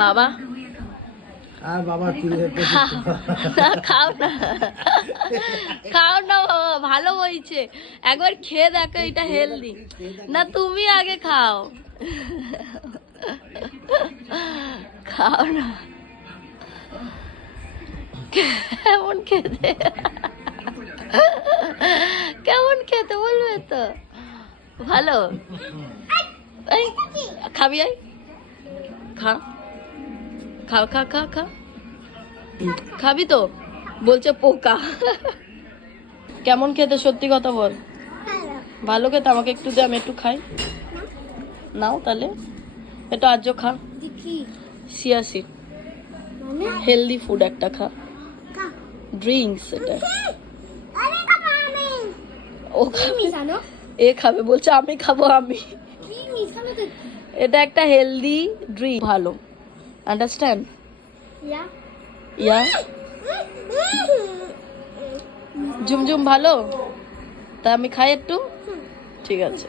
বাবা বাবা খাও না খাও না বাবা, ভালো হয়েছে। একবার খেয়ে দেখো, এটা হেলদি না। তুমি আগে খাও, খাও না। কেমন খেতে, কেমন খেতে বলবে তো? ভালো। এই খাবি? আই খা, খাও, খা খা খা, খাবি তো? বলছে পোকা। কেমন খেতে, সত্যি কথা বল। ভালো খেতে, আমাকে একটু দে, আমি একটু খাই। নাও তাহলে, একটু আজ খা। চিয়া সিড, হেলদি ফুড একটা খা। ড্রিঙ্কস এটা। ও খাবে, এ খাবে, বলছে আমি খাবো। আমি, এটা একটা হেলদি ড্রিঙ্ক, ভালো। আন্ডারস্ট্যান্ড? ইয়া ঝুমঝুম ভালো। তা আমি খাই একটু, ঠিক আছে।